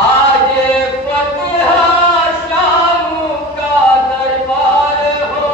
आज पग शाम का दरबार हो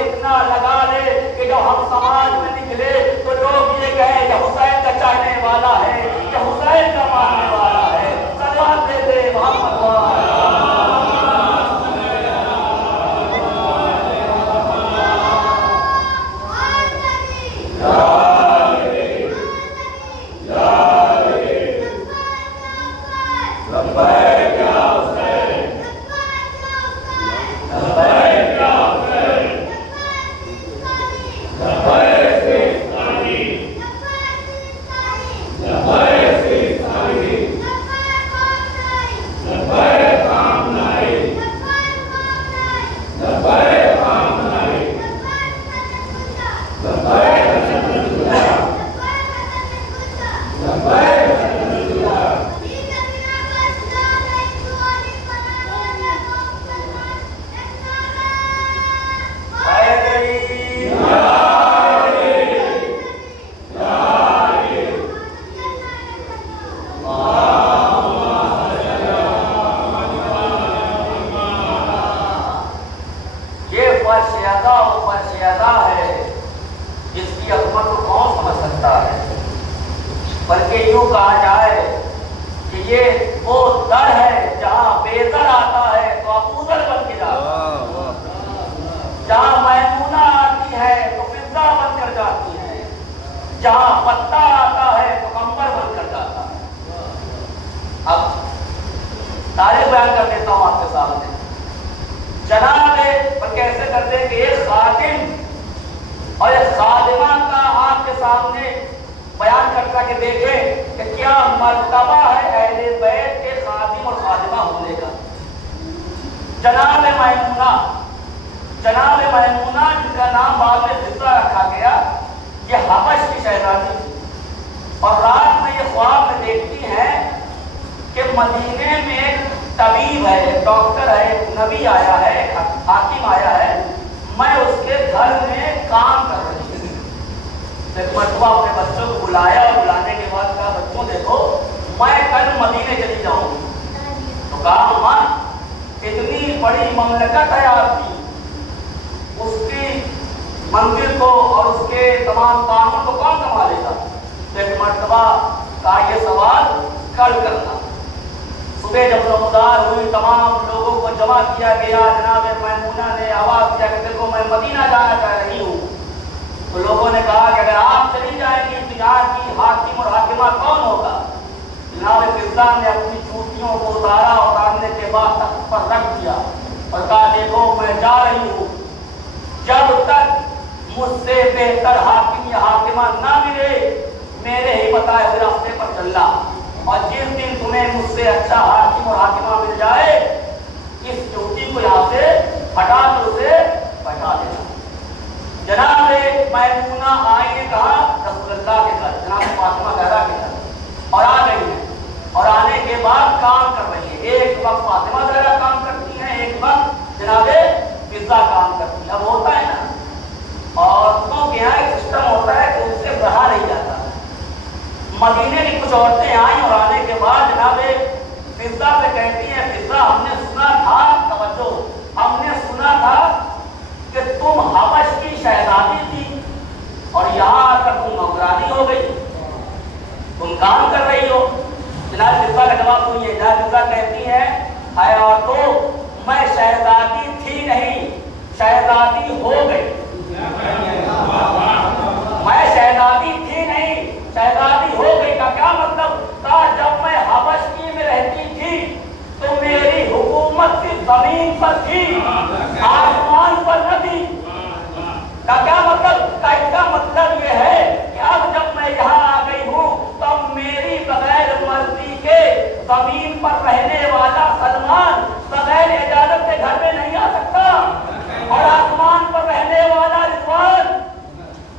इतना लगा ले कि जब हम समाज में निकले तो लोग ये कहें यूं कहा जाए कि ये वो दर है जहाँ बेदर आता है तो अबूदर बन के जाता है, जहाँ मैमूना आती है तो फिजा बनकर जाती है, जहाँ पत्ता आता है तो कंबर बनकर जाता है। अब तारीख बयान कर देता हूँ आपके सामने। जनाब पर कैसे कर दे कि एक खादिम और एक खादिमा का आपके सामने बयान करता कि देखें कि क्या मर्तबा है अहले बैत के खादिम और खादिमा होने का। जनाब मैमूना जिनका नाम बाद में फिजा रखा गया, ये हबश की शहजादी थी और रात में ये ख्वाब में देखती हैं कि मदीने में एक तबीब है, एक डॉक्टर है, एक नबी आया है, हाकिम आया है, मैं उसके घर में काम कर रही हूँ। एक मरतबा अपने बच्चों को बुलाया और बुलाने के बाद कहा बच्चों देखो मैं कल मदीने चली जाऊंगी। तो कहा अम्मा इतनी बड़ी ममलकत है आपकी, उसकी मंजिल को और उसके तमाम कानून को कौन संभालेगा। तो एक मरतबा कहा ये सवाल कल करना। सुबह जब नमदार हुई तमाम लोगों को जमा किया गया, जनाब मैमूना ने आवाज किया कि देखो मैं मदीना जाना चाह रही हूँ। तो लोगों ने कहा कि अगर आप चली जाएंगी तो यहाँ की हाकिम और हाकिमा कौन होगा। जनाब फिजा ने अपनी जूतियों को उतारा, उतारने के बाद तख्त पर रख दिया और कहा देखो मैं जा रही हूँ, जब तक मुझसे बेहतर हाकिम या हाकिमा ना मिले मेरे ही बताए हुए रास्ते पर चलना, और जिस दिन तुम्हें मुझसे अच्छा हाकिम और हाकिमा मिल जाए इस जूती को यहाँ से हटा कर उसे बैठा देना। जनाब मैमूना आई ने कहा रसूलुल्लाह के घर, जनाब फातिमा ज़हरा के घर, और आ गई है और आने के बाद काम कर रही है। एक वक्त फातिमा ज़हरा काम करती है, एक वक्त जनाब फिजा काम करती है। अब होता है ना औरतों के यहाँ एक सिस्टम होता है कि उससे रहा नहीं जाता। मदीने की कुछ औरतें आई और आने के बाद जनाब फिजा से कहती हैं फिजा हमने सुना था, तवज्जो, हमने सुना था कि तुम हबश की शहजादी थी और यहाँ आकर तुम नौकरानी हो गई, तुम काम कर रही हो। जनाब फिजा का जवाब सुनिए। जनाब फिजा कहती है हाय औरतों मैं शहजादी थी नहीं, शहजादी हो गई। मैं शहजादी थी नहीं, शहजादी हो गई का क्या मतलब। कहा जब मैं हबश में रहती थी तो मेरी हुकूमत सिर्फ जमीन पर थी, आसमान पर न थी। का क्या मतलब। का इसका मतलब यह है कि अब जब मैं यहाँ आ गई हूँ तब मेरी बगैर मर्जी के जमीन पर रहने वाला सलमान बगैर इजाजत के घर में नहीं आ सकता, और आसमान पर रहने वाला रिजवान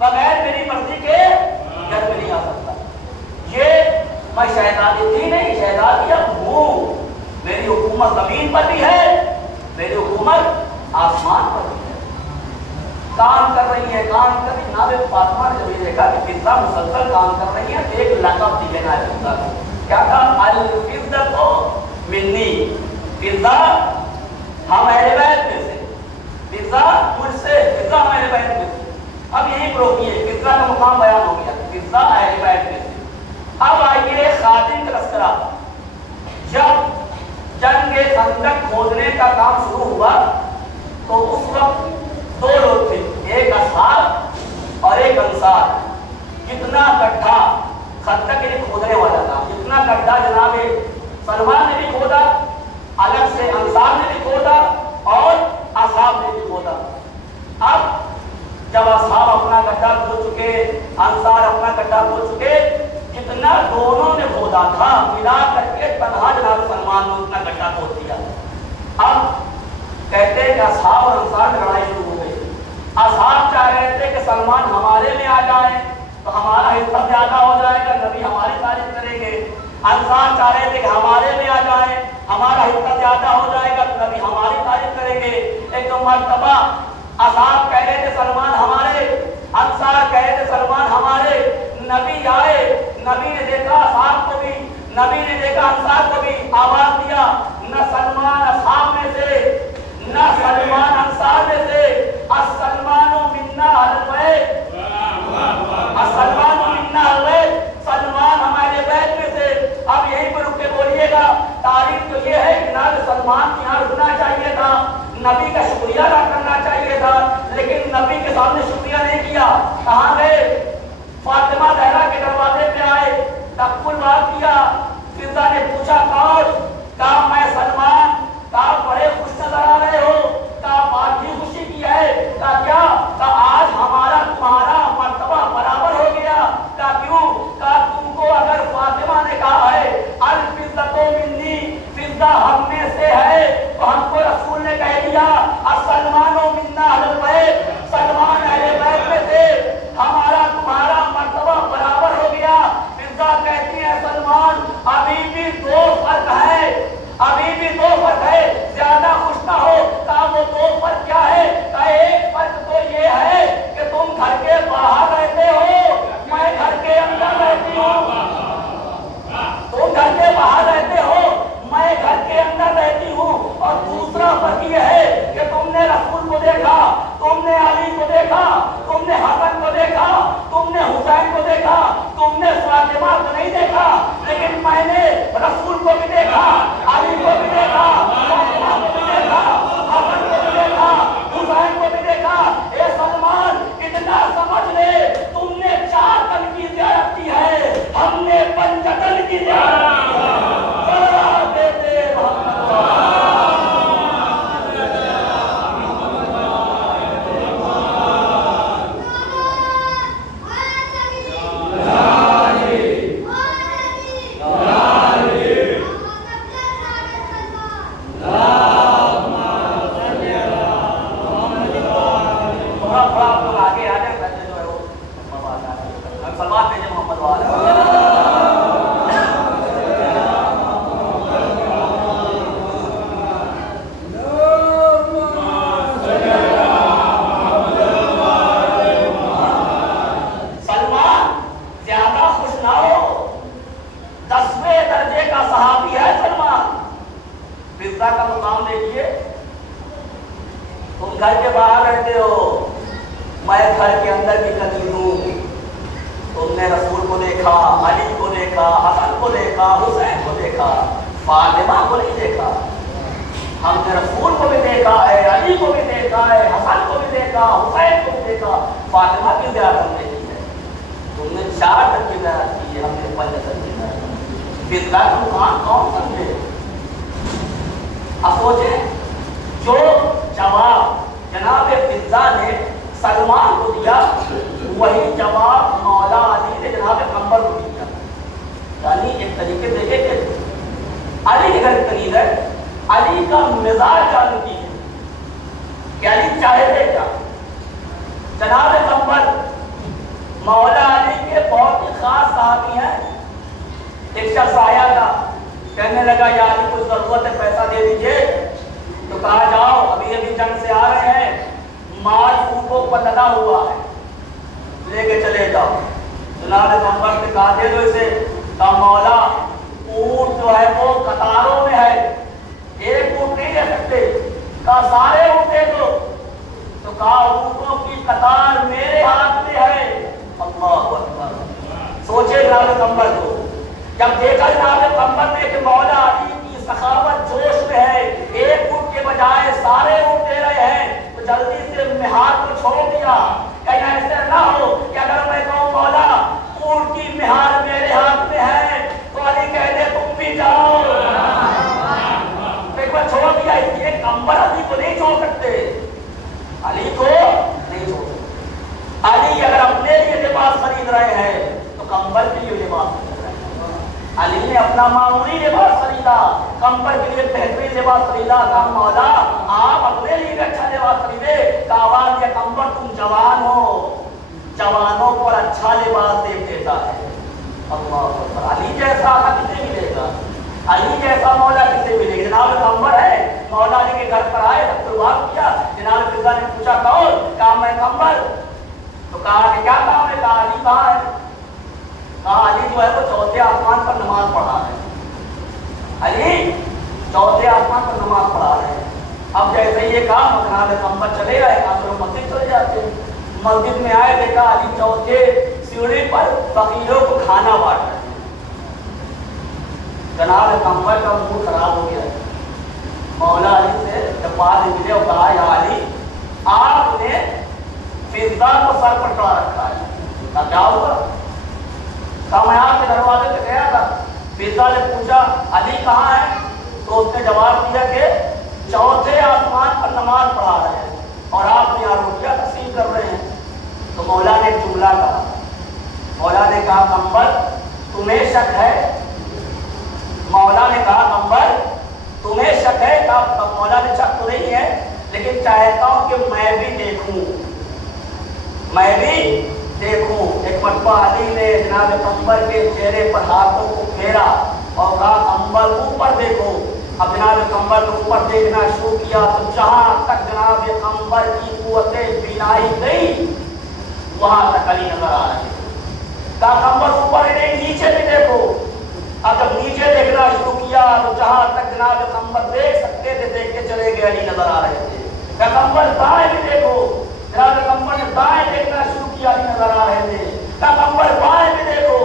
बगैर मेरी मर्जी के घर में नहीं आ सकता। ये मैं शहजादी थी नहीं, शहजादी अब हूँ। मेरी हुकूमत जमीन पर भी है, मेरी हुकूमत आसमान पर भी है। काम कर रही है, काम कर रही। नाबे फातिमा ने जब ये देखा कि फिजा मुसलसल काम कर रही है तो एक लक़ब दी लेना है फिजा को। क्या कहा अल फिज़्ज़तु मिन्नी, फिजा हम अहले बैत में से, फिजा मुझसे, फिजा हम अहले बैत में से। अब यही रोकिए, फिजा का मुकाम बयान हो गया, फिजा अहले बैत में से। अब आइए खादिम का तस्करा। जब जंग खंदक खोदने का काम शुरू हुआ तो उस वक्त दो लोग थे, एक असहाब और एक अंसार। कितना गड्ढा खंदक के लिए खोदने वाला था, जितना गड्ढा जनाब सलमान ने भी खोदा, अलग से अंसार ने भी खोदा और असहाब ने भी खोदा। अब जब असहाब अपना गड्ढा खोद चुके, अंसार अपना गड्ढा खोद चुके, जितना दोनों ने खोदा था मिला करके तनहा जनाब सलमान ने उतना गड्ढा खोद दिया। अब कहते हैं कि असहाब और अंसार में लड़ाई शुरू हो गई। असहाब चाह रहे थे कि सलमान हमारे में आ जाए तो हमारा हिस्सा ज्यादा हो जाएगा, नबी हमारी तारीफ करेंगे। अंसार चाह रहे थे कि हमारे में आ जाए, हमारा हिस्सा ज्यादा हो जाएगा तो नबी हमारी तारीफ करेंगे। एक दो मरतबा असहाब कह रहे थे सलमान हमारे, अंसार कह रहे थे सलमान हमारे। नबी आए, नबी ने देखा असहाब को भी, नबी ने देखा अंसार को भी, आवाज दिया न सलमान असहाब में से न सलमान अंसार में से, असलमानु मिन्ना अल-बैत, असलमानु मिन्ना अल-बैत, सलमान हमारे बैत हमने पंचतन की का मुकाम देखिए। तुम घर के बाहर रहते हो, मैं घर के अंदर की कली हूँ। तुमने रसूल को देखा, अली को देखा, हसन को देखा, हुसैन को देखा, फातिमा को नहीं देखा। हमने रसूल को भी देखा है, अली को भी देखा है, हसन को भी देखा, हुसैन को भी देखा, फातिमा की ज़ियारत हमने की है। तुमने 4 तक की ज़ियारत की है, हमने 5 तक की ज़ियारत की। फिज़ा का मुकाम कौन समझे? अब सोचे, जो जवाब जनाब फिज़ा ने सलमान को दिया, वही जवाब मौला अली ने जनाब पैगंबर को दिया। यानी एक तरीके देखे कि अली के घर करीब है, अली का मिजाज जानती है कि अली चाहे क्या। जनाब पैगंबर मौला अली के बहुत ही खास साहबी हैं। एक शख्स आया था, कहने लगा यार कुछ जरूरत है, पैसा दे दीजिए। तो कहा जाओ, अभी अभी जंग से आ रहे हैं, माल ऊँटों पर लदा हुआ है, लेके चले जाओ। जनाब पैगंबर ने कहा दे दो इसे। कहा मौला ऊँट जो है वो कतारों में है, एक ऊँट नहीं ले सकते। कहा सारे ऊँट दे दो। तो कहा ऊँटों की कतार मेरे हाथ में है। अल्लाहु अकबर। सोचे जनाब पैगंबर को, जब देखा जनाब पैगंबर ने कि मौला अली की सखावत जोश में है, एक ऊँट के बजाय सारे ऊँट दे रहे हैं, तो जल्दी से मिहार को छोड़ दिया। कहीं ऐसा ना हो कि अगर मैं कहूँ मौला ऊँट की मिहार मेरे हाथ में है, तो अली कह दे तुम भी जाओ। तो एक बार छोड़ दिया। इसलिए कंबल अली को नहीं छोड़ सकते, अली को नहीं छोड़ सकते। अली अगर अपने लिए लिबास खरीद रहे हैं तो कंबल के लिए लिबास खरीद रहे हैं। अली ने अपना मामूली लिबास खरीदा, कंबल के लिए बेहतरीन लिबास खरीदा। कहा मौला आप अपने लिए भी अच्छा लिबास खरीदे। कहा या कंबल तुम जवान हो, जवानों को अच्छा लिबास दे देता है। अल्लाह, अली जैसा किसे मिलेगा? अली जैसा मौला किसे मिलेगा? जनाब पैगंबर है, मौला अली के घर पर आए, सब दुआ किया। जनाब फिज़ा ने पूछा कौन? कहा मैं पैगंबर। तो कहा कि क्या काम है? कहा अली कहाँ है? कहा अली जो है वो 4थे आसमान पर नमाज पढ़ा है। अली 4थे आसमान पर नमाज पढ़ा रहे हैं। अब जैसे ये काम जनाब पैगंबर चले गए, तो मस्जिद चले जाते हैं। मस्जिद में आए, देखा अली 4थे सीढ़ी पर फकीरों को खाना बांट रहे हैं। जनाब पैगंबर का मूड खराब हो गया। मौला अली से जब बाद में मिले और कहा या अली आपने फिज़ा को सर पर चढ़ा रखा है, क्या हुआ? कहा मैं आपके दरवाजे पे गया था। फिज़ा ने पूछा अली कहाँ है? तो उसने जवाब दिया कि 4थे आसमान पर नमाज पढ़ा रहे हैं और आप यहाँ रोटियाँ तकसीम कर रहे हैं। तो मौला ने एक जुमला कहा। मौला ने कहा पैगंबर तुम्हें शक है? मौला ने कहा पैगंबर तुम्हें शक है? कहा मौला ने शक तो नहीं है, लेकिन चाहता हूँ कि मैं भी देखूं, मैं भी देखूं। एक मरतबा अली ने जनाब पैगंबर के चेहरे पर हाथों को फेरा और कहा पैगंबर ऊपर देखो। अब जनाब पैगंबर को ऊपर देखना शुरू किया तो जहां तक जनाब पैगंबर की कुव्वते बिनाई गई वहां तक अली नजर आ रहे। कहा पैगंबर ऊपर नहीं नीचे भी देखो। अब जब नीचे देखना शुरू किया तो जहां तक जनाब पैगंबर देख सकते थे देख के चले गए, अली नजर आ रहे थे। पैगंबर दाएं भी देखो, जनाब पैगंबर ने दाएं देखना शुरू किया, अली नजर आ रहे थे। पैगंबर बाएं भी देखो,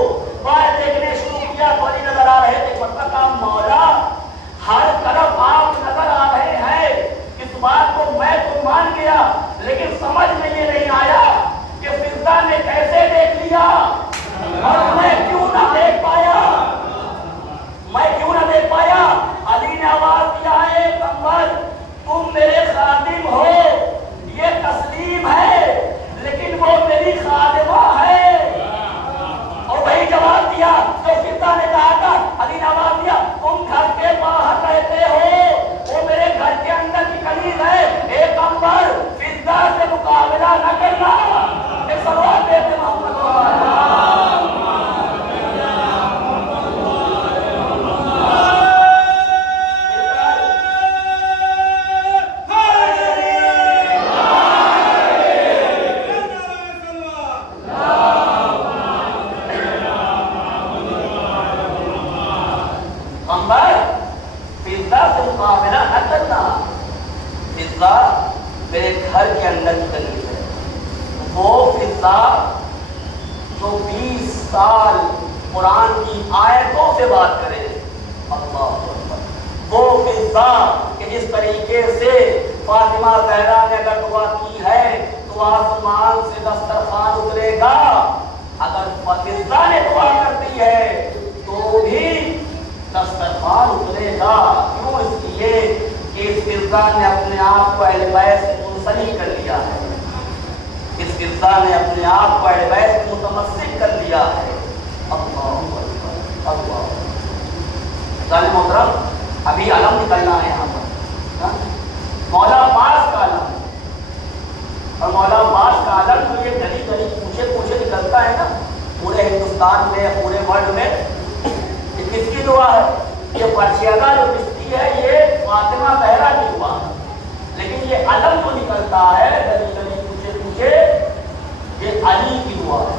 बाएं देखने शुरू किया तो अली नजर आ रहे थे। मतलब कहा मौला हर तरफ आप नजर आ रहे हैं। इस बात को मैं तो मान गया, लेकिन समझ में ये नहीं आया कि फिज़ा ने कैसे देख लिया और उन्हें क्यों ना देख मुकाबला न करना। एक सवाल देते मोहम्मद फिजा से मुकाबला न करना। फिजा मेरे घर के अंदर की गली है, वो फिजा जो 20 साल कुरान की आयतों से बात करे। अल्लाह वो फिजा कि जिस तरीके से फातिमा ज़हरा ने अगर दुआ की है तो आसमान से दस्तरखान उतरेगा। अगर फिजा ने दुआ कर दी है तो भी दस्तरखान उतरेगा। क्यों? इसलिए कि इस फिजा ने अपने आप को अहले बैत से मुंसलिक कर लिया है। इस फिजा ने अपने आप को अहले बैत से मुतमस्सिक कर लिया है। अल्लाह अल्लाह जाने मोहतरम, अभी अलम निकलना है यहाँ पर, मौला अब्बास का अलम। और मौला अब्बास का अलम तो ये गली गली पूछे पूछे निकलता है ना पूरे हिंदुस्तान में, पूरे वर्ल्ड में। किसकी दुआ है? ये पर्शियादा जो किश्ती है ये फातिमा ज़हरा की दुआ है, लेकिन ये अलम जो निकलता है गली गली पूछे पूछे ये अली की दुआ है।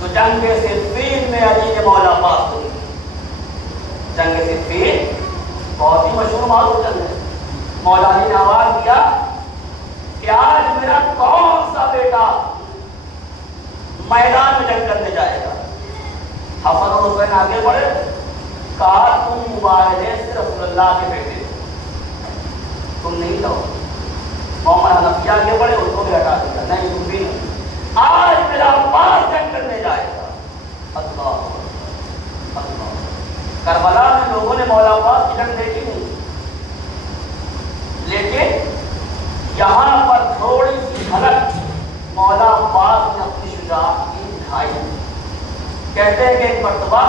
तो जंग सिफ़ीन में अली ने मौला अब्बास को, जंग सिफ़ीन बहुत ही मशहूर मालूम जंग है। मौला अली ने आवाज दिया कि आज मेरा कौन सा बेटा मैदान में जंग करने जाएगा। हसन और हुसैन आगे बढ़े, कहा तुम मुबारज़े से रसूलुल्लाह के बेटे, तुम नहीं जाओ। मोहम्मद हनफी आगे बढ़े, उसको भी हटा दिया, नहीं तुम भी नहीं। आज मेरा अब्बास जंग करने जाएगा। अल्लाह अल्लाह। करबला में लोगों ने मौला अब्बास की जंग देखी नहीं, लेकिन यहाँ पर थोड़ी सी झलक मौला अब्बास ने अपनी शुजाअत की दिखाई। कहते हैं कि एक मर्तबा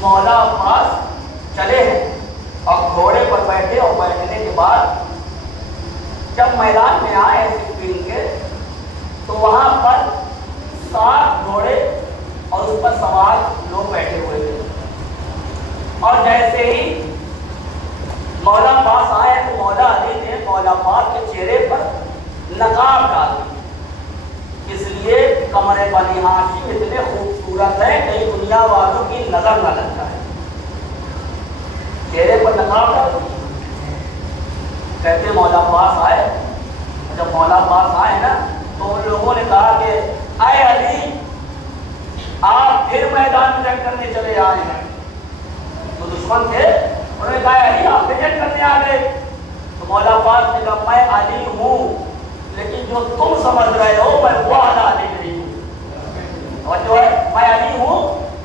मौला अब्बास चले हैं और घोड़े पर बैठे, और बैठने के बाद जब मैदान में आए सिफ़ीन के तो वहां पर 7 घोड़े और उस पर सवार लोग बैठे हुए थे। और जैसे ही मौला अब्बास आए तो मौला अली ने मौला अब्बास के चेहरे पर नकाब डाल दी, इसलिए कमरे बनी हाशिम इतने खूबसूरत है कहीं दुनिया वालों की नजर न लग जाए। चेहरे पर नकाब डाल दी। कहते मौला अब्बास आए, जब मौला अब्बास आए ना तो उन लोगों ने कहा कि आए अली, आप फिर मैदान में जंग करने चले आए हैं। तो दुश्मन थे, उन्होंने कहा अली आप फिर जंग करने आ गए। तो मौला अब्बास ने कहा मैं अली हूँ, लेकिन जो तुम समझ रहे हो मैं वो अली नहीं हूँ। और जो है मैं अली हूँ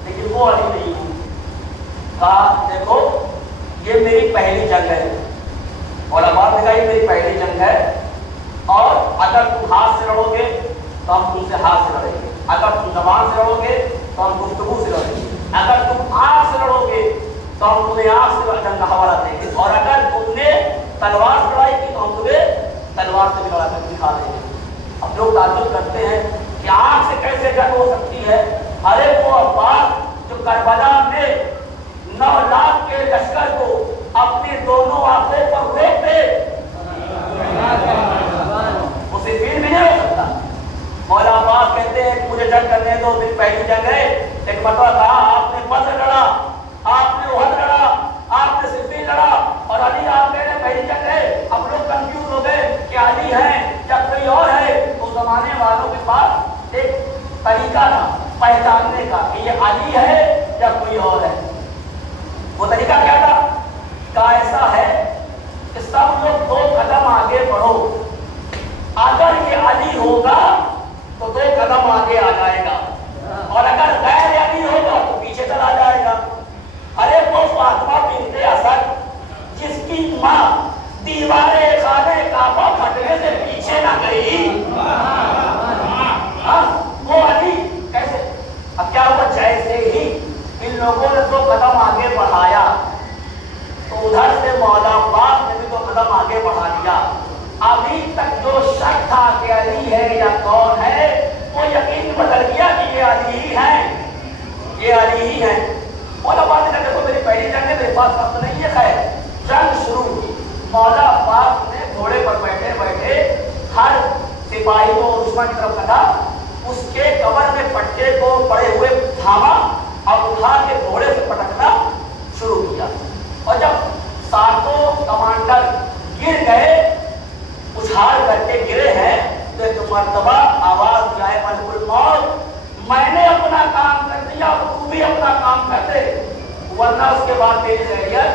लेकिन वो अली नहीं हूँ। कहा देखो ये मेरी पहली जंग है। और अब्बास ने कहा ये मेरी पहली जंग है, और अगर तुम हाथ से लड़ोगे तो हम तुमसे हाथ से लड़ेंगे, अगर तुम जबान से लड़ोगे तो हम गुफ्तगू से लड़ेंगे, अगर तुम आँख से लड़ोगे तो हम तुम्हें आँख से जंग का हवाला देंगे, और अगर तुमने तलवार से लड़ाई की तो हम तुम्हें तलवार से भी लड़ा कर दिखा देंगे। अब लोग ताज्जुब करते हैं कि आँख से कैसे जंग हो सकती है। अरे वो अब्बास जो करबला में 9 लाख के लश्कर को अपनी दोनों आंखों पर रोक दे, उसे फील भी नहीं हो सकता। मौला अब्बास कहते हैं मुझे जंग करने दो, मेरी पहली जंग है। एक मरतबा कहा आपने बद्र लड़ा, आपने उहद लड़ा, आपने सिफ़ीन लड़ा, और अली आप कह रहे पहली जंग है। अब लोग कंफ्यूज हो गए कि अली है या कोई और है। तो जमाने वालों के पास एक तरीका था पहचानने का कि ये अली है या कोई और है। वो तरीका क्या था? का ऐसा है कि सब लोग 2 कदम आगे बढ़ो, अगर ये अली होगा तो 2 कदम आगे आ जाएगा, और अगर गैर अली होगा तो पीछे चला जाएगा। अरे वो फातिमा बिन्ते असद जिसकी माँ दीवारे खाने काबा फटने से पीछे ना गई, वो अली कैसे? अब क्या हुआ? जैसे ही ही है। मौला अब्बास ने कहा देखो मेरी पहली जंग है, मेरे पास वक्त नहीं है। खैर जंग शुरू हुई। मौला अब्बास ने घोड़े पर बैठे बैठे हर सिपाही को दुश्मन की तरफ कहा, उसके कमर में पट्टे को पड़े हुए थामा और उठा के घोड़े से पटकना शुरू किया। और जब सातों कमांडर गिर गए, उछाल करके गिरे हैं, तो एक मर्तबा आवाज जाए मलकुल मौत, मैंने अपना काम कर दिया, तू भी अपना काम कर दे, वरना उसके बाद तेरी खैरियत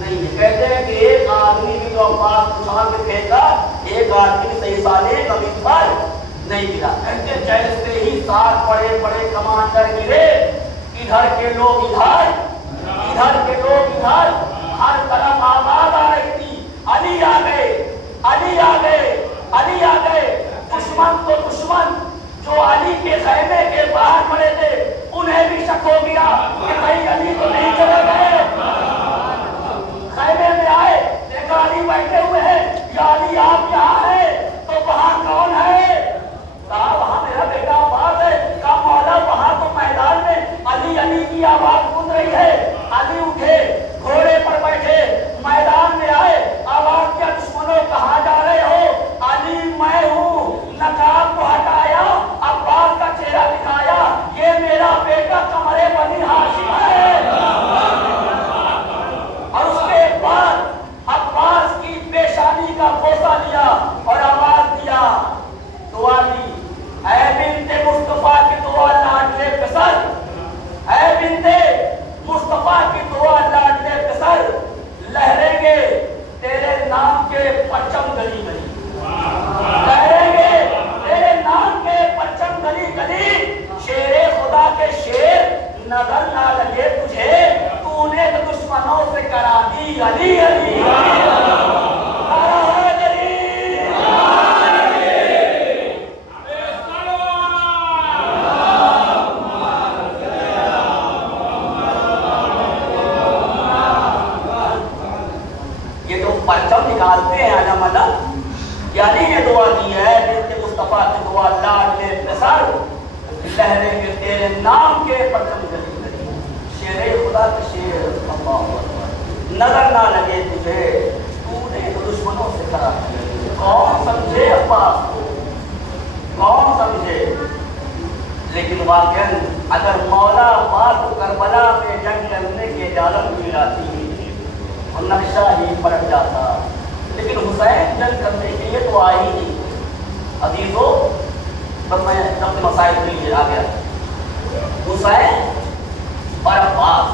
नहीं है। कहते हैं कि एक आदमी भी जो अब्बास उछाल के फेंका, एक आदमी सही साले कभी पर नहीं गिरा। कहते जैसे ही सात बड़े बड़े कमांडर गिरे, इधर के लोग इधर, इधर के लोग इधर, हर तरफ आवाज आ रही थी, अली आ गए, अली आ गए, अली आ गए। दुश्मन तो दुश्मन जो अली के खैमे के बाहर खड़े थे, उन्हें भी शक हो गया कि भाई अली तो नहीं चले गए। खैमे में आए, देखा अली बैठे हुए हैं, या अली आप यहाँ हैं, तो वहाँ कौन है? कहा वहाँ मेरा बेटा अब्बास है। कहा मौला वहाँ तो मैदान में अली अली की आवाज सुन रही है। अली उठे, घोड़े पर बैठे, मैदान में आए, आवाज किया दुश्मनों कहाँ जा रहे हो? अली मैं हूँ। नकाब को हटाया, अब्बास का चेहरा दिखाया, ये मेरा बेटा कमरे बनी हाशिम है। और उसके बाद अब्बास की पेशानी का बोसा लिया और आवाज दिया, दुआ दी, ऐ बिन्ते मुस्तफा की दुआ लाडले कसर, ऐ बिन्ते मुस्तफा की दुआ लाडले कसर, लहरेंगे तेरे नाम के परचम गली गली, लहरेंगे तेरे नाम के परचम गली गली। शेरे खुदा के शेर नजर ना लगे तुझे, तूने तो दुश्मनों से करा दी अली अली। परचम निकालते हैं अलम अलम, यानी ये दुआ दी है बिन्ते मुस्तफा की दुआ लाडले कसर, लहरेंगे तेरे नाम के परचम गली गली। शेरे खुदा के शेर, नजर ना लगे तुझे, तूने तो दुश्मनों से करा। कौन समझे अब्बास को, कौन समझे? लेकिन वाकई अगर मौला अब्बास को करबला में जंग करने की इजाजत मिल जाती और नक्शा ही पलट जाता, लेकिन हुसैन जंग करने के लिए तो आ ही नहीं। अजीजों, तब मैं अपने मसाइल के लिए आ गया। हुसैन और अब्बास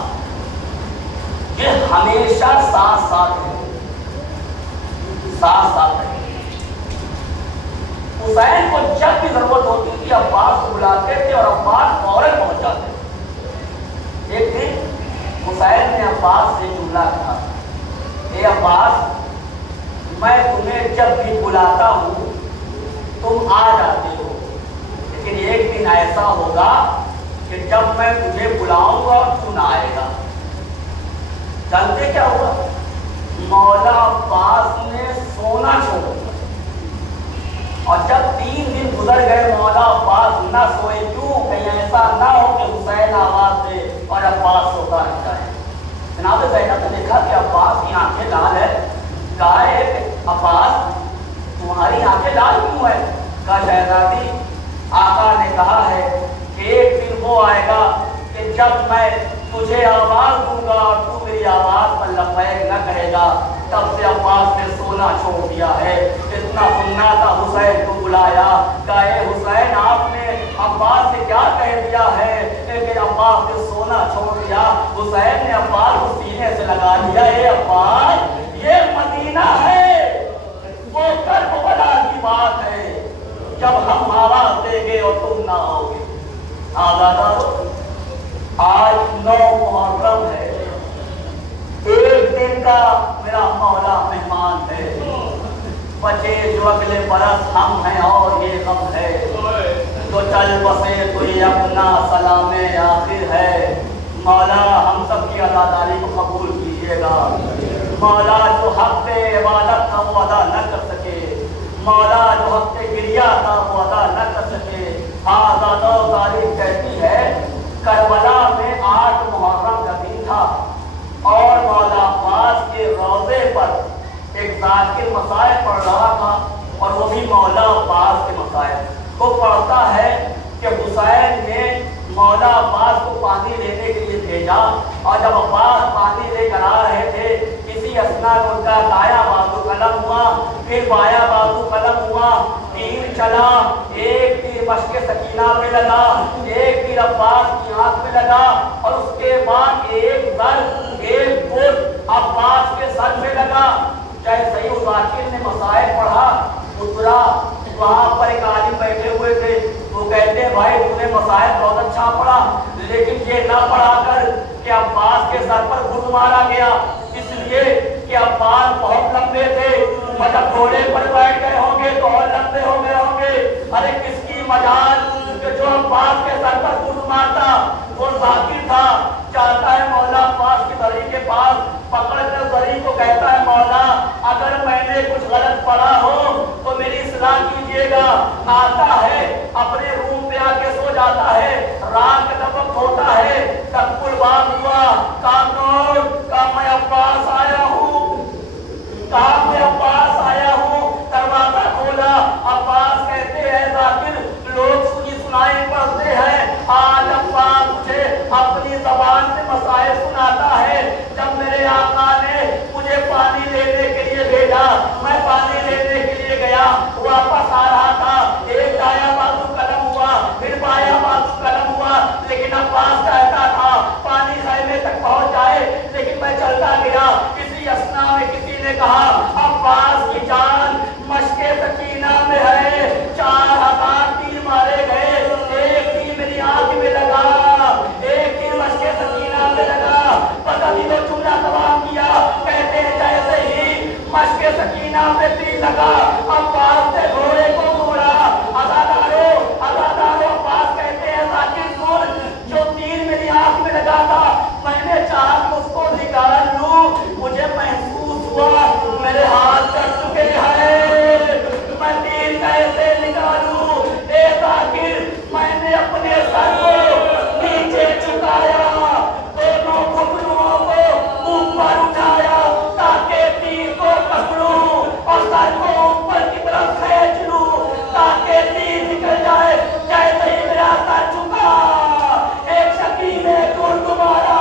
ये हमेशा साथ साथ रहे, साथ साथ रहे। हुसैन को जब भी जरूरत होती थी अब्बास को बुलाते थे और अब्बास फौरन पहुंच जाते। एक दिन हुसैन ने अब्बास से जुमला कहा, ए अब्बास, मैं तुम्हें जब भी बुलाता हूँ तुम आ जाते हो, लेकिन एक दिन ऐसा होगा कि जब मैं तुझे बुलाऊंगा तू ना आएगा। जानते क्या हुआ? मौला अब्बास ने सोना छोड़ दिया, और जब 3 दिन गुजर गए मौला अब्बास न सोए। क्यों? कहीं ऐसा ना हो कि हुसैन आवाज दे और अब्बास सोता रह जाए। जनाब ज़ैनब ने देखा कि अब्बास की आंखें लाल है। कहा है अब्बास तुम्हारी आंखें लाल क्यों है? कहा शहजादी, आका ने कहा है कि एक दिन वो आएगा कि जब मैं तुझे आवाज दूंगा और तू मेरी आवाज पर लबैक न कहेगा। तब से अब्बास ने सोना छोड़ दिया है। इतना सुनना था हुसैन को बुलाया, कहे हुसैन आपने अब्बास से क्या कह दिया है? लेकिन अब्बास ने सोना छोड़ दिया। हुसैन ने अब्बास को सीने से लगा लिया, ये अब्बास ये मदीना है, वो करबला की बात है, जब हम आवाज देंगे और तुम ना आओगे। आजादारो, आज 9 मुहर्रम है, एक दिन का मेरा मौला मेहमान है। बचे जो अगले बरस हम हैं और ये गम है, जो चल बसे तो ये अपना सलामे आखिर है। मौला हम सब की अदादारी को कबूल कीजिएगा। मौला जो हक पे इबादत था वो अदा न कर सके, मौला जो हक पे गिरिया था वो अदा न कर सके। हाँ आजादो तारीफ कहती है, करबला में 8 मुहर्रम का दिन था और मौला अब्बास के रोजे पर एक जाकिर मसाइल पढ़ रहा था और वो भी मौला अब्बास के मसाइल को पढ़ता है कि हुसैन ने मौला अब्बास को पानी लेने के लिए भेजा और जब अब्बास पानी लेकर आ रहे थे इसी असना में उनका दाया बाजू कलम हुआ, फिर बाया बाजू कलम हुआ, तीर चला, एक तीर मशके सकीना पे लगा, एक तीर अब्बास की आंख में लगा और उसके बाद एक फुट अब्बास के सर में लगा। जैसे ही उस वाकिल ने मसाइल पढ़ा उतरा, वहां पर एक आलिम बैठे हुए थे, वो कहते हैं भाई तूने मसाइल बहुत अच्छा पढ़ा लेकिन ये ना पढ़ाकर कि अब्बास के सर पर घुस मारा गया, इसलिए कि अब्बास बहुत लंबे थे, मतलब घोड़े पर बैठ गए होंगे तो और लंबे हो गए होंगे। अरे किसकी मजाल कि जो अब्बास के सर पर घुस मारता वो जाकिर था, चाहता है मौला अब्बास की दरी के पास पकड़ कर दरी को कहता है मौला अगर मैंने कुछ गलत पढ़ा हो तो मेरी इस्लाह कीजिएगा। आता है अपने रूम पे आके सो जाता है, रात का वक्त होता है, तकबुल बात हुआ, कहा मैं अब्बास आया हूँ, कहा मैं अब्बास आया हूँ, दरवाजा खोला, अब्बास कहते हैं जाकिर लोग सुनाई पढ़ते हैं, आज अब्बास मुझे अपनी जबान से मसाइल सुनाता है। जब मेरे आका ने मुझे पानी लेने के लिए भेजा, मैं पानी लेने के लिए गया, वापस आ रहा था, एक दाया बाजू कलम हुआ, फिर बाया बाजू कलम हुआ, लेकिन अब्बास कहता था पानी खैमे तक पहुंच जाए, लेकिन मैं चलता गया। किसी असना में किसी ने कहा अब्बास की जान मशके सकीना में है, 4000 तीर मारे गए, एक तीर मेरी आंख में लगा, एक तीर मशके सकीना में लगा। पता नहीं वो जुमला तमाम किया, कहते हैं जैसे ही मशके सकीना पे तीर लगा अब्बास ने घोड़े को मोड़ा। अज़ादारो अब्बास कहते हैं जाकिर सुन, जो तीर मेरी आंख में लगा था मैंने चाहा कि उसको निकाल लूं, मुझे महसूस हुआ मेरे हाथ कट चुके हैं, मैं तीर कैसे निकालूं। ए जाकिर मैंने अपने सर को नीचे झुकाया, दोनों घुटनों को ऊपर उठाया ताकि तीर को पकड़ूं और सर को ऊपर की तरफ खींच लूं ताकि तीर निकल जाए। जैसे ही मेरा सर झुका एक शकील ने दूर मारा,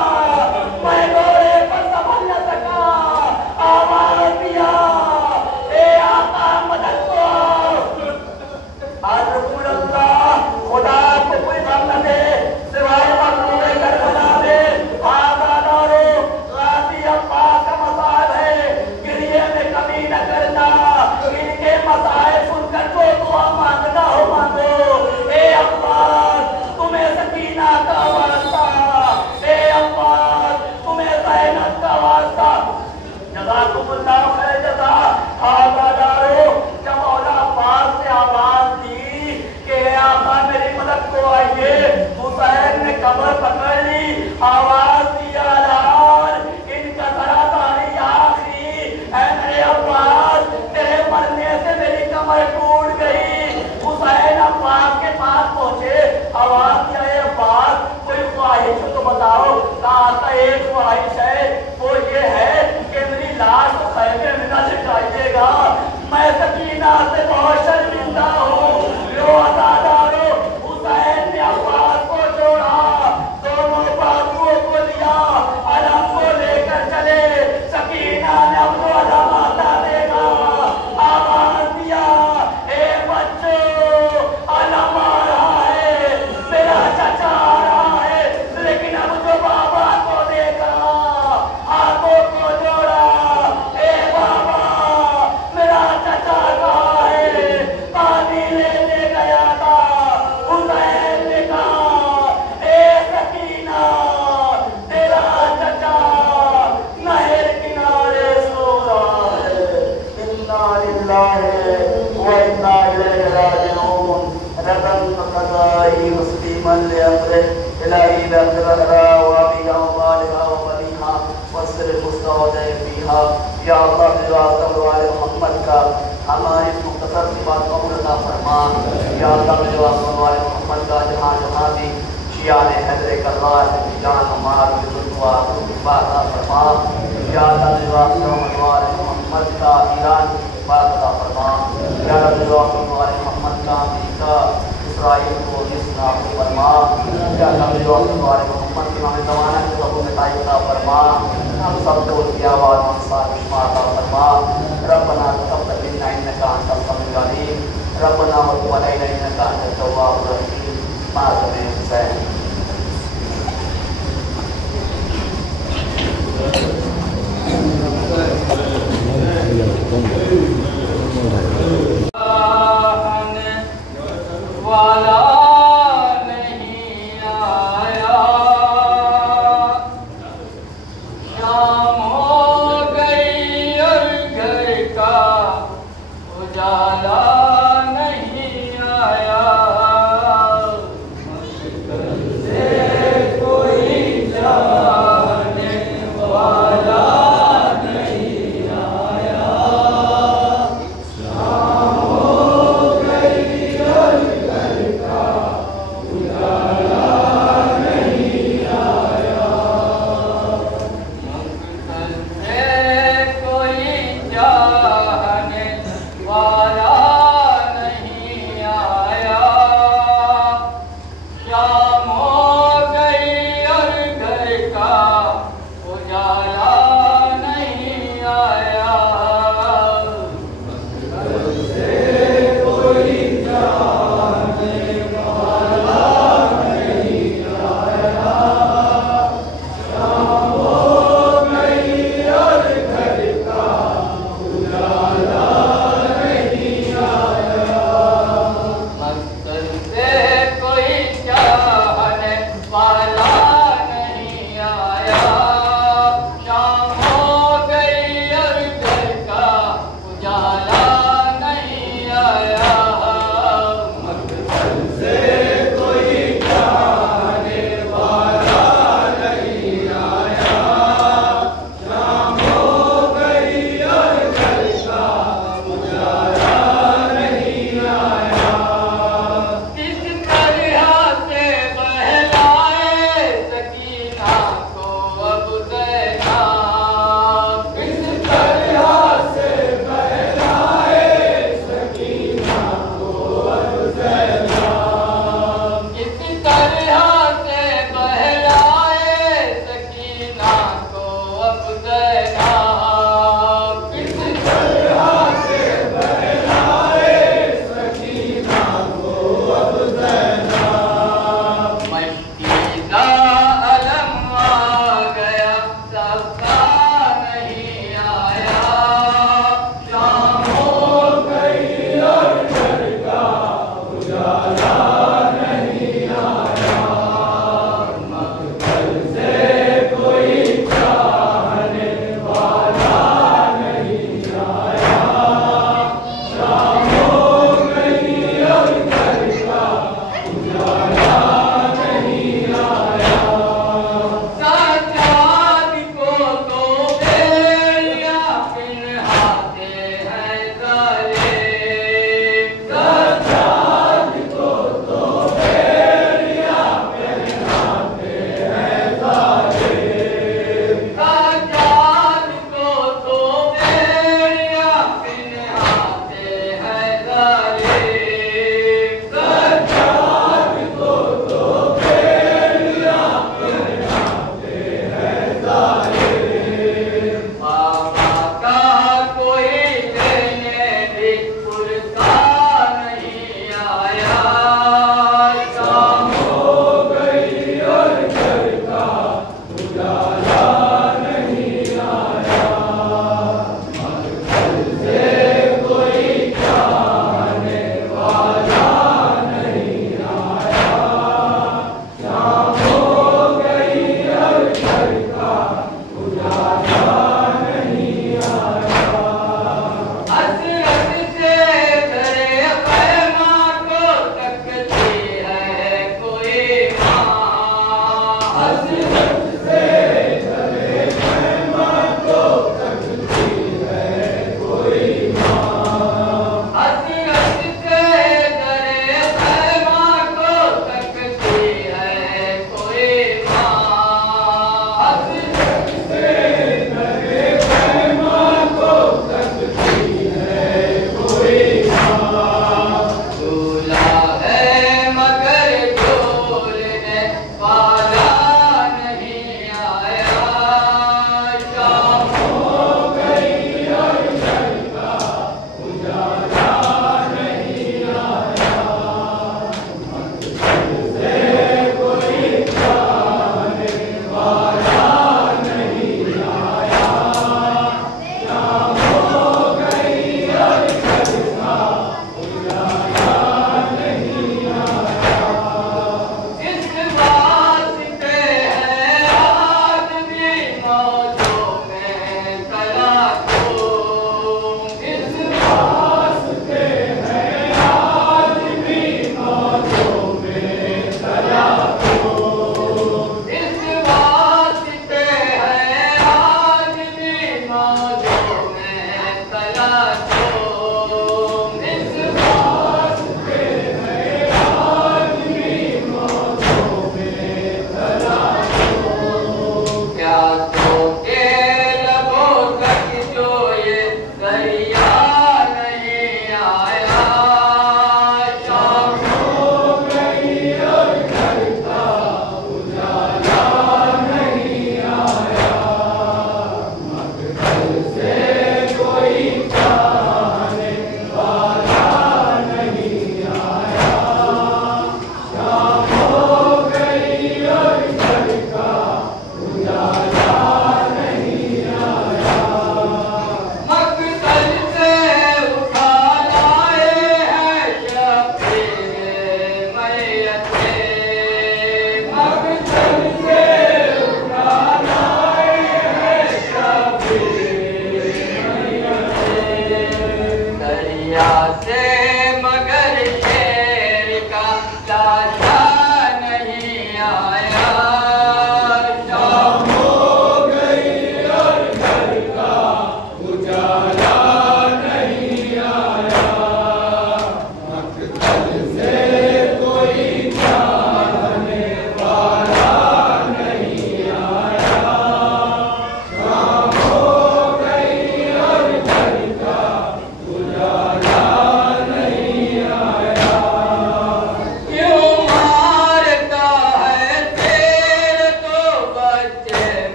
मैं घोड़े पर संभल न सका, आवाज दिया ए आका मदद को, खुदा को कोई गम न दे सिवाय मखलूक करबला दे। आज़ादारो गाजी अब्बास का मसाइल है, गिरिए में कमी न करना, इनके मसाइल सुनकर जो दुआ मांगना हो मांगो। ए अब्बास तुम्हें सकीना का वास्ता, ए अब्बास तुम्हें ज़ैनब का वास्ता, जज़ाकुमुल्लाह खैर जज़ा। आज़ादारो जब मौला अब्बास ने आवाज दी कि आका मेरी मदद को आइए, हुसैन ने कमर पकड़ ली, आवाज दिया लाल इनका सरातानी आखिरी, ऐ मेरे अब्बास तेरे मरने से मेरी कमर टूट गई। हुसैन अब्बास के पास पहुंचे, आवाज दिया ए अब्बास कोई ख्वाहिश हो तो बताओ। कहा एक ख्वाहिश है, वो ये है कि मेरी लाश को खैमे में न लिटाइएगा, मैं सकीना से बहुत शर्मिंदा हूँ। लो अज़ादारो हुसैन ने अब्बास को जोड़ा, दोनों बाजुओं को लिया, अलम को लेकर चले। सकीना ने अपना अलम आता देखा, आवाज दिया ए बच्चों अलम आ रहा है, मेरा चचा आ रहा है। लेकिन अब जो बाबा को देखा हाथों को जोड़ा, ए बाबा मेरा चचा कहाँ है, पानी लेने गया था। हुसैन ने कहा ए सकीना तेरा चचा नहर किनारे सो रहा है। इन्ना लिल्लाहि व इन्ना इलैहि राजिऊन। रदन क़ज़ाई मुस्लिमन लिअम्रि इलाही बक़रहा व बिहा व वालिहा व बनीहा वस्र मुस्तौदे फीहा। या अल्लाह वाले मोहम्मद का हमारी मुख्तसर सी बात कबूल अता फरमा। या अल्लाह वाले मोहम्मद का जहाँ जहाँ भी शिया ने हैदर कर अल्लाह की जान मार के दुआ बाता फरमा या अल्लाह सल्लल्लाहु मोहम्मद का ईरान बाता फरमा या अल्लाह मोहम्मद का अमेरिका इसराइल को जिसना फरमा या अल्लाह मोहम्मद की हमें जमाना के सबों में ताइता फरमा हम सबको की आवाज़ मंसार इस्माता फरमा रब्बना तक़ब्बल मिन्ना इन्नका अंतस समीउल अलीम रब्बना व तुब अलैना इन्नका अंतत तव्वाबुर रहीम माज़मे हुसैन। वाला नहीं आया शाम हो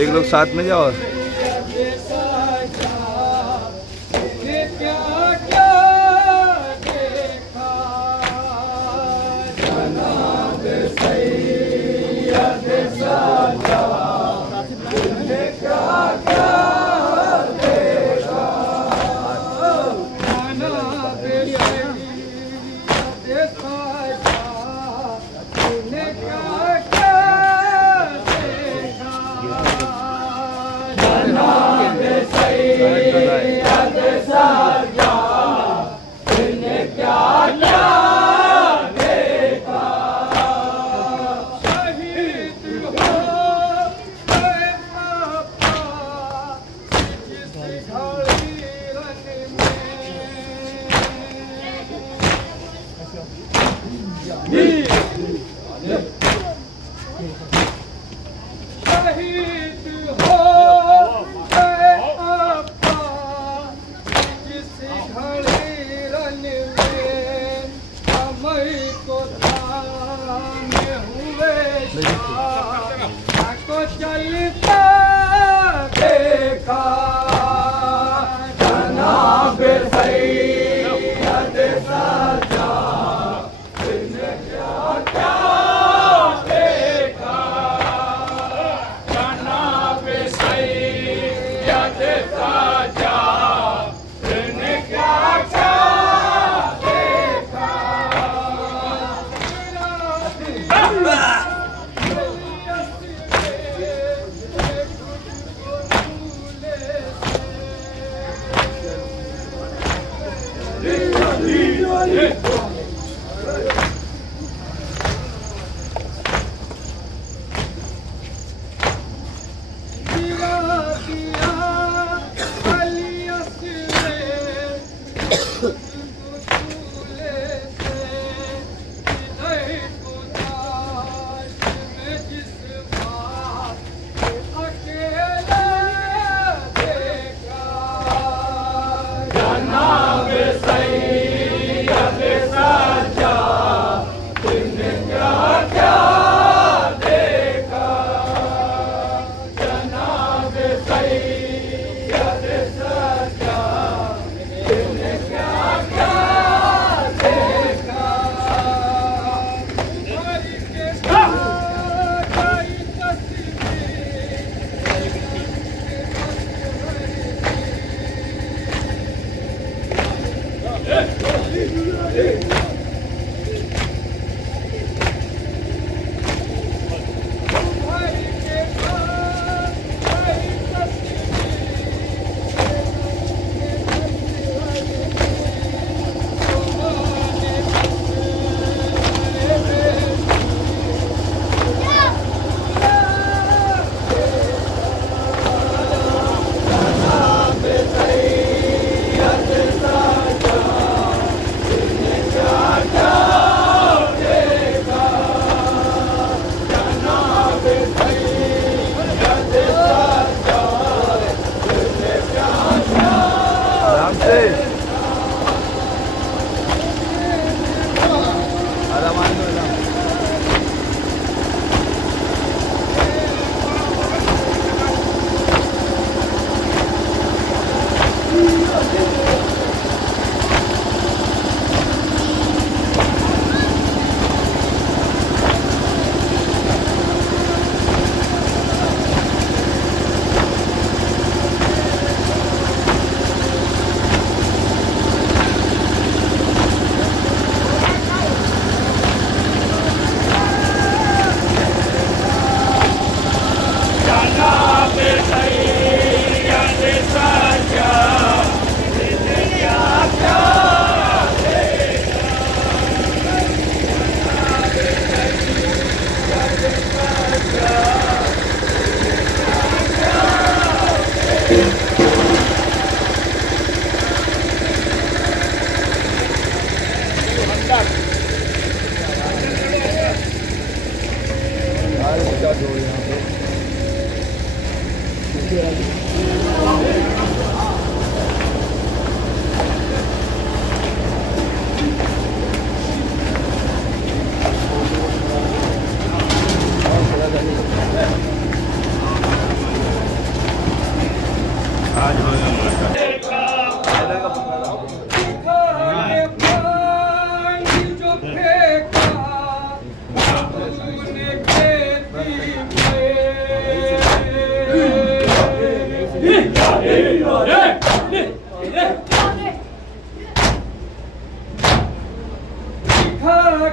एक लोग साथ में जाओ।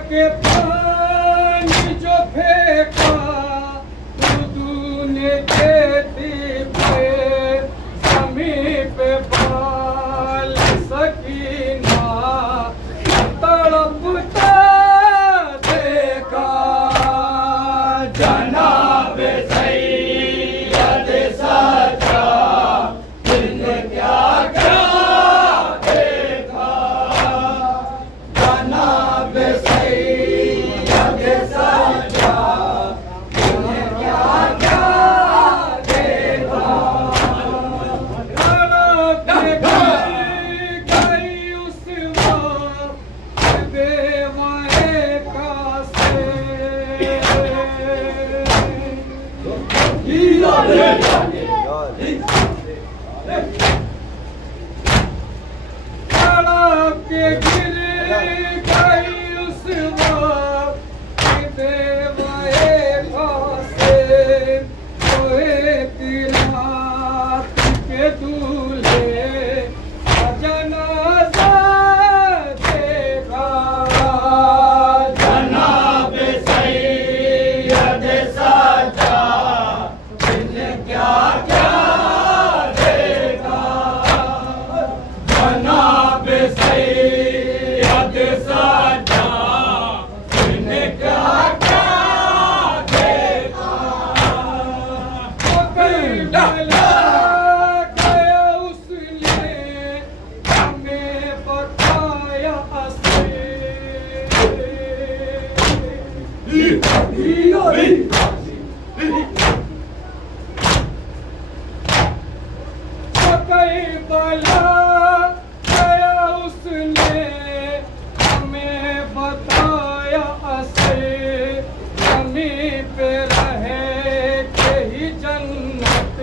के पानी जो फेंका तूने खेती पे जमीन पे बाल सकीना तड़पता देखा जनाब सैयद सच्चा तुमने क्या क्या देखा जनाब के गिर गई उस वक्त देवाए फासे कोए तिरात के दूल्हे जनाजा देखा जनाब सैयद सच्चा तुमने क्या क्या देखा जनाब सैयद सच्चा तुमने क्या क्या देखा गया उसने हमें बताया कई बला गया उसने हमें बताया असे जमीन पे रहे के ही जन्नत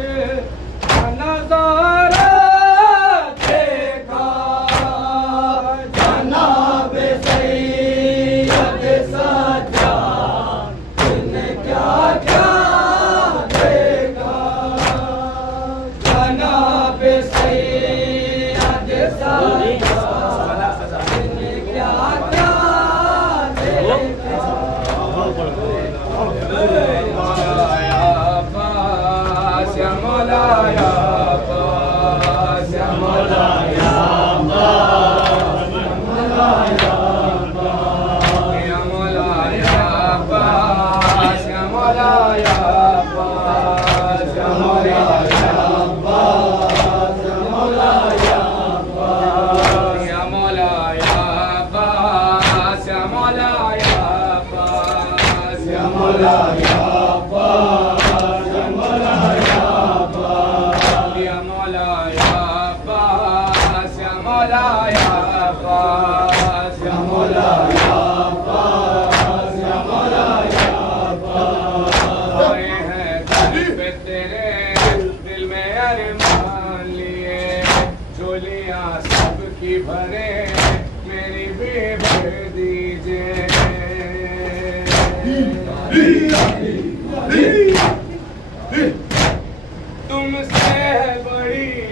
का नजारा देखा जनाब सैयद सच्चा तुमने क्या क्या देखा जनाब सैयद सच्चा तुमने क्या क्या देखा सबकी भरे मेरी भी भर दीजिए तुमसे बड़ी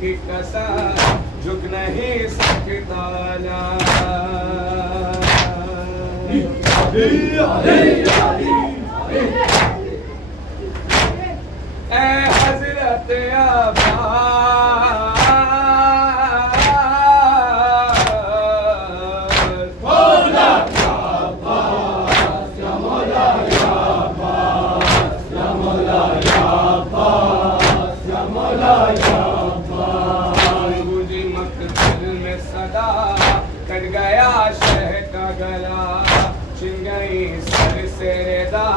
की कसम झुक नहीं सकता ना ए हजरत कट गया शह का गला छिन गई सर से खुदा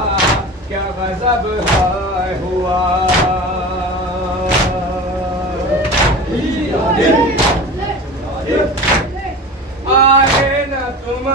क्या गजब है हुआ। आए न तुम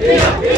Yeah.